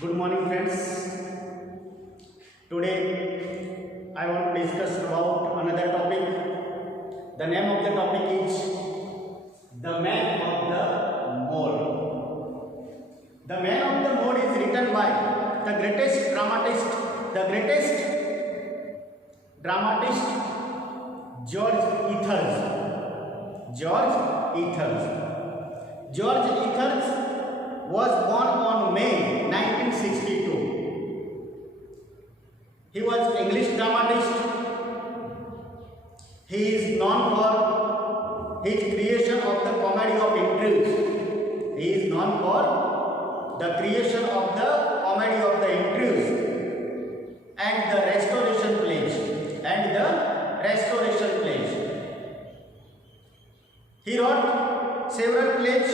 Good morning friends. Today I want to discuss about another topic. The name of the topic is The Man of the Mode. The Man of the Mode is written by the greatest dramatist George Ethers. George Ethers was born on May 1962. He was English dramatist. He is known for his creation of the comedy of intrigues. He is known for the creation of the comedy of the intrigues and the restoration plays. He wrote several plays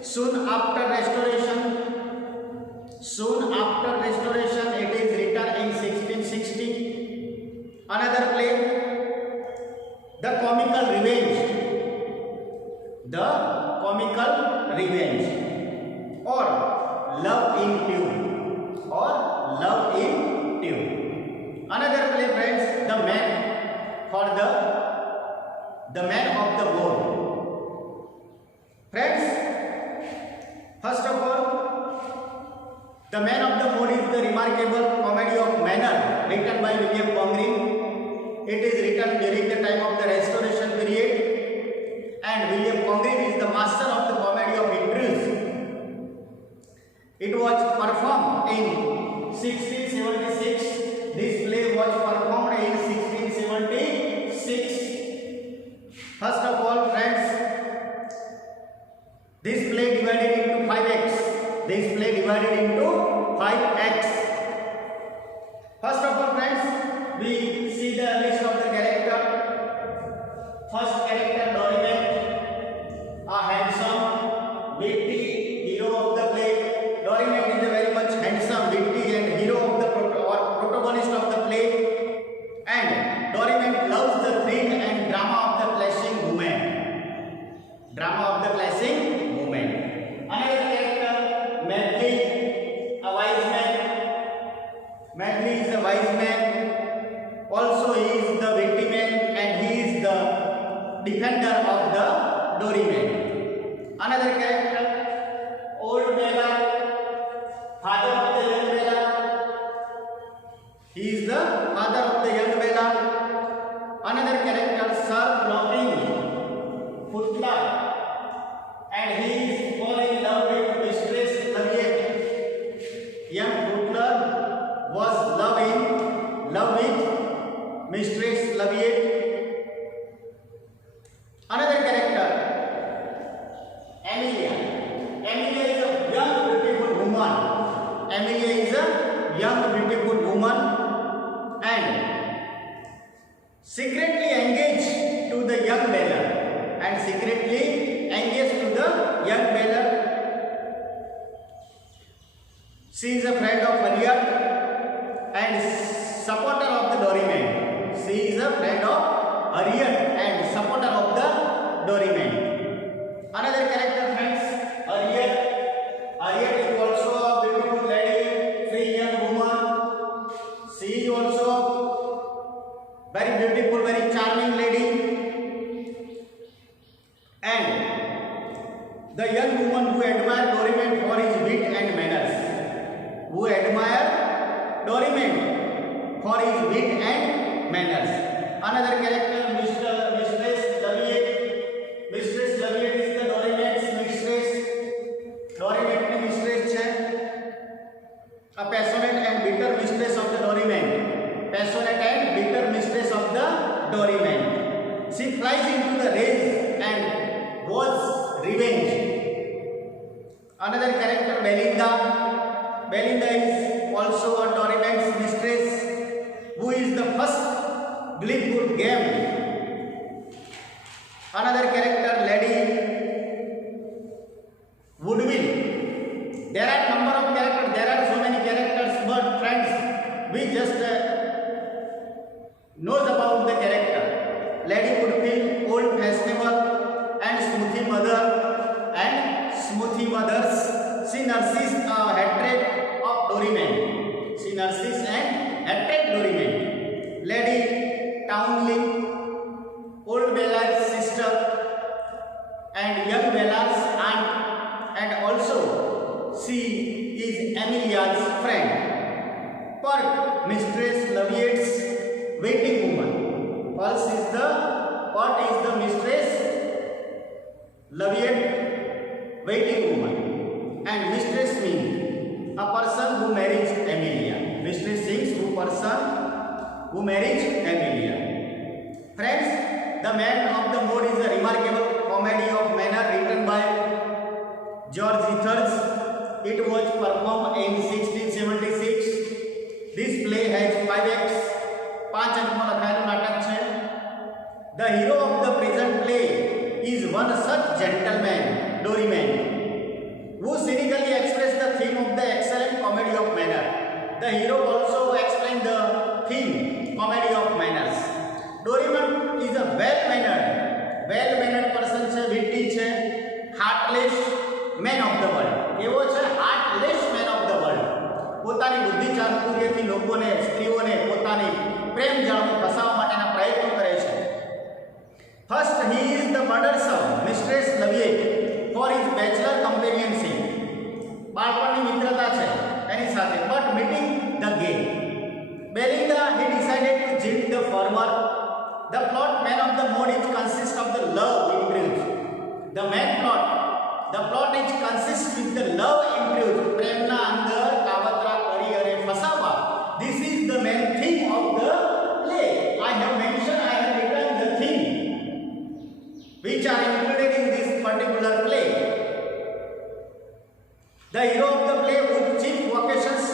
soon after restoration. It is written in 1660. Another play, The Comical Revenge, or Love in Tune. Another play, friends, The Man of the Mode. Friends, first of all, The Man of the Mode is the remarkable comedy of manner written by William Congreve. It is written during the time of the Restoration period, and William Congreve is the master of the comedy of intrigues. It was performed in 1676. This play was performed in 1676. First of all, friends, this play divided into 5 acts. First of all, friends, we see the list of the character. First character, Doryman, a handsome, witty hero of the play. Doryman is a very much handsome, witty and hero of the protagonist of the play. And Doryman loves the thrill and drama of the clashing women. Another character, Medley, a wise man. Medley is a wise man. Also, he is the witty man and he is the defender of the Doryman. Another character, Old Bella, father of the young Bella. He is the father of the young Bella. Another character, Sir Flopping Footler, and he is fall in love with Mistress Laviette. Young Footler was in love with Mistress Laviette. Another character, Amelia. Amelia is a young beautiful woman. And secretly engaged to the young Bella. She is a friend of Harriet and supporter of the Doryman. Another character, friends, Harriet. Harriet is also a beautiful lady, free young woman. She is also very beautiful, very charming lady. And the young woman who admired Doryman for his wit and manners. Another character, Mistress Laviette. Mistress Laviette is the Doryman's mistress. Doryman की mistress है. A passionate and bitter mistress of the Doryman. She flies into the rage and vows revenge. Another character, Belinda. Belinda is also a Doryman's mistress, who is the first Gleeful game. Another character, Lady Woodville. There are number of characters. There are so many characters, but friends, we just knows about the character. Lady Woodville, old fashionable and smoothie mothers. She nurses hatred Doryman. She nurses and attracts Doryman. Lady Townley, old Bella's sister and young Bella's aunt, and also she is Amelia's friend. Pert, Mistress Laviette's waiting woman. Pert is the Mistress Laviette waiting woman, and Mistress means a person who marries Amelia. Mistress means person who marries Amelia. Friends, The Man of the Mood is a remarkable comedy of manner written by George Ethers. It was performed in 1676. This play has 5 acts. 5 अंकों लखाયેલું નાટક છે. The hero of the present play is one such gentleman, Doryman, who cynically expressed the theme of the excellent comedy of manner. The hero also explained the theme, comedy of manners. Doryman is a well-mannered person છે, witty છે, heartless man of the world. એવો છે heartless man of the world. પોતાની બુદ્ધિ ચાતુર્યથી લોકોને, સ્ત્રીઓને પોતાની પ્રેમ જાળમાં ફસાવવા માટેના પ્રયત્નો કરે છે. First, he is the murdersome Mistress Laviette for his bachelor companionship. બાળપણની મિત્રતા છે એની સાથે. But meeting the gay Belinda, he decided to jilt the former. The plot Man of the Mood is consists of the love intrigue. The plot is consists with the love intrigue. પ્રેમના અંદર કાવતરા કરી અને ફસાવવા. This is the main theme of the play. I have written the theme which are included in this particular play. The hero of the play, whose chief vocations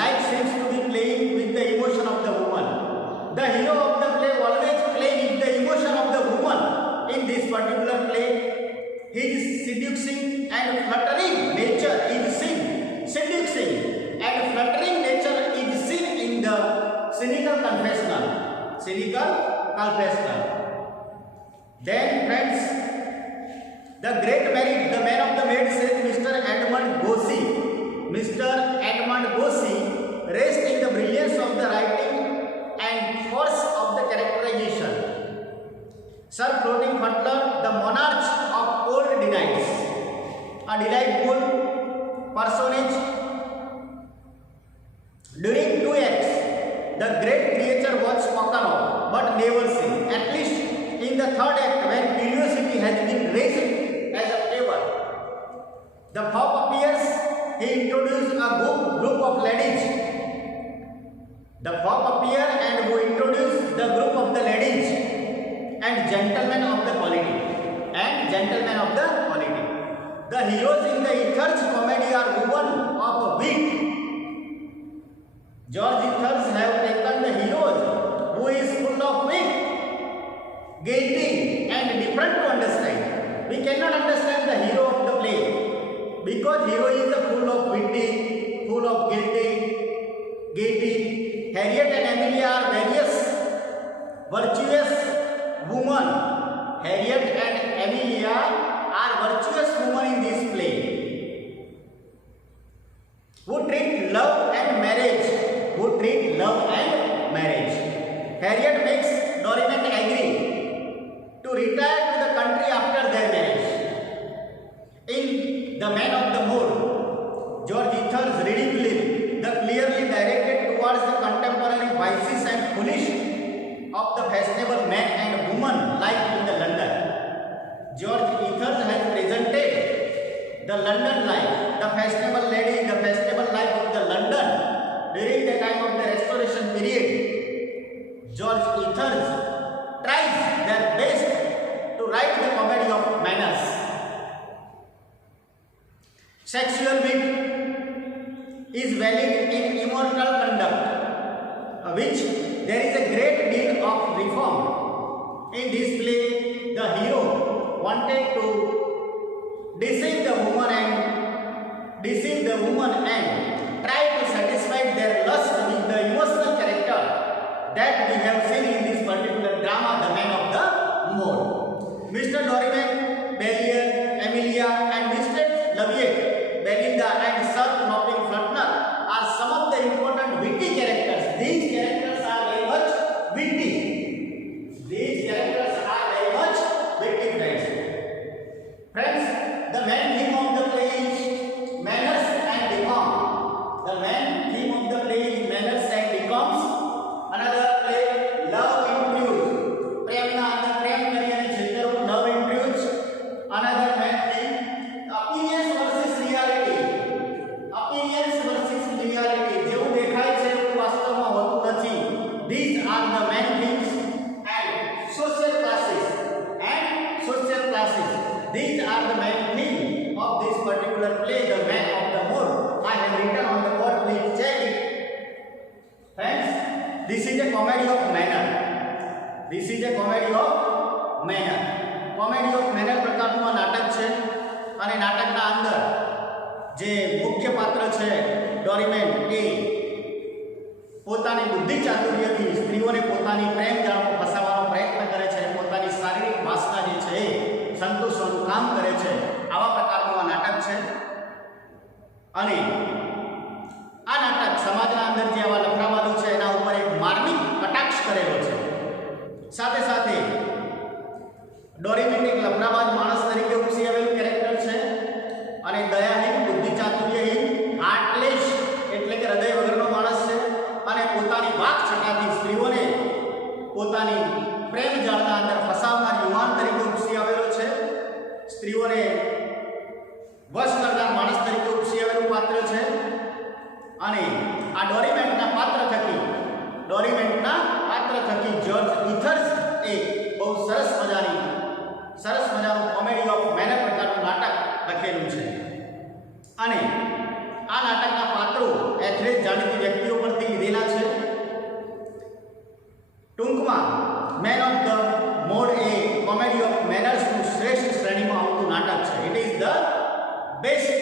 life seems to be playing with the emotion of the woman. The hero of the play always play with the emotion of the woman. In this particular play, his seducing and flattering nature is seen. Seducing and flattering nature is seen in the cynical confessional. Then, friends, the great merit, the Man of the Maid, says Mr. Edmund Gosse rests in the brilliance of the writing and force of the characterization. Sir Floating Butler, the monarch of old delights, a delightful personage. During 2 acts, the great creature was spoken of, but never seen. At least in the 3rd act, when curiosity has been raised as a favor, the Pope appears. He introduced a group of ladies. The Pope appears and who introduced the group of the ladies and gentlemen of the quality. The heroes in the Ethers comedy are women of wit. George Ethers have taken the heroes who is full of wit, gaiety and different to understand. We cannot understand the hero of the play because hero is full of witty, full of gaiety. Harriet and Amelia are various virtuous women. Harriet and Amelia are virtuous women in this play who treat love and marriage. Harriet makes Doryman agree to retire to the country after their marriage. In The Man of the Mood, George Ethers ridicules the clearly directed towards the contemporary vices and foolish of the fashionable man and woman life in the London. George Ethers has presented the London life, the fashionable lady, the fashionable life of the London during the time of the Restoration period. George Ethers tries their best to write the comedy of manners. Sexual wit is valid in immortal conduct, which there is a great deal of reform. In this play, the hero wanted to deceive the woman and try to satisfy their lust with the emotional character that we have seen in this particular drama, The Man of the Mood. Mr. Doryman, Bellier, Amelia and Mr. Laviette, Belinda and Sir Flopping Flutner are these are the main theme of this particular play, The Man of the Moor. I have written on the board, please check it. Friends, this is a comedy of manner. This is a comedy of manner. Comedy of manner પ્રકારનું આ નાટક છે અને નાટકના અંદર જે મુખ્ય પાત્ર છે ડોરીમેન એ પોતાની બુદ્ધિ ચાતુર્યથી સ્ત્રીઓને પોતાની પ્રેમ જાળમાં ફસાવવાનો પ્રયત્ન કરે છે, પોતાની શારીરિક વાસના જે છે એ સંતોષવાનું કામ કરે છે. આવા પ્રકારનું આ નાટક છે અને આ નાટક સમાજના અંદર જે આવા લફડાવાદો છે એના ઉપર એક માર્મિક કટાક્ષ કરેલો છે. સાથે સાથે ડોરીમેન એક લફડાબાજ માણસ તરીકે ઉપસી આવેલું કેરેક્ટર છે અને દયાહીન, બુદ્ધિ ચાતુર્યહીન, હાર્ટલેસ એટલે કે હૃદય વગરનો માણસ છે અને પોતાની વાક છટાથી સ્ત્રીઓને પોતાની પ્રેમ જાળના અંદર ફસાવનાર યુવાન તરીકે ઉપસી આવેલો છે. સ્ત્રીઓને વશ કરનાર માણસ તરીકે ઉપસી આવેલું પાત્ર છે અને આ ડોરીમેનના પાત્ર થકી જ્યોર્જ ઇથર્સ એ બહુ સરસ મજાનું કોમેડી ઓફ મેનર પ્રકારનું નાટક લખેલું છે અને આ નાટકના પાત્રો એથ્લેટ જાણીતી વ્યક્તિઓ પરથી લીધેલા છે. ટૂંકમાં man of the mode a comedy of મેનર્સનું શ્રેષ્ઠ શ્રેણીમાં આવતું નાટક છે. It is the best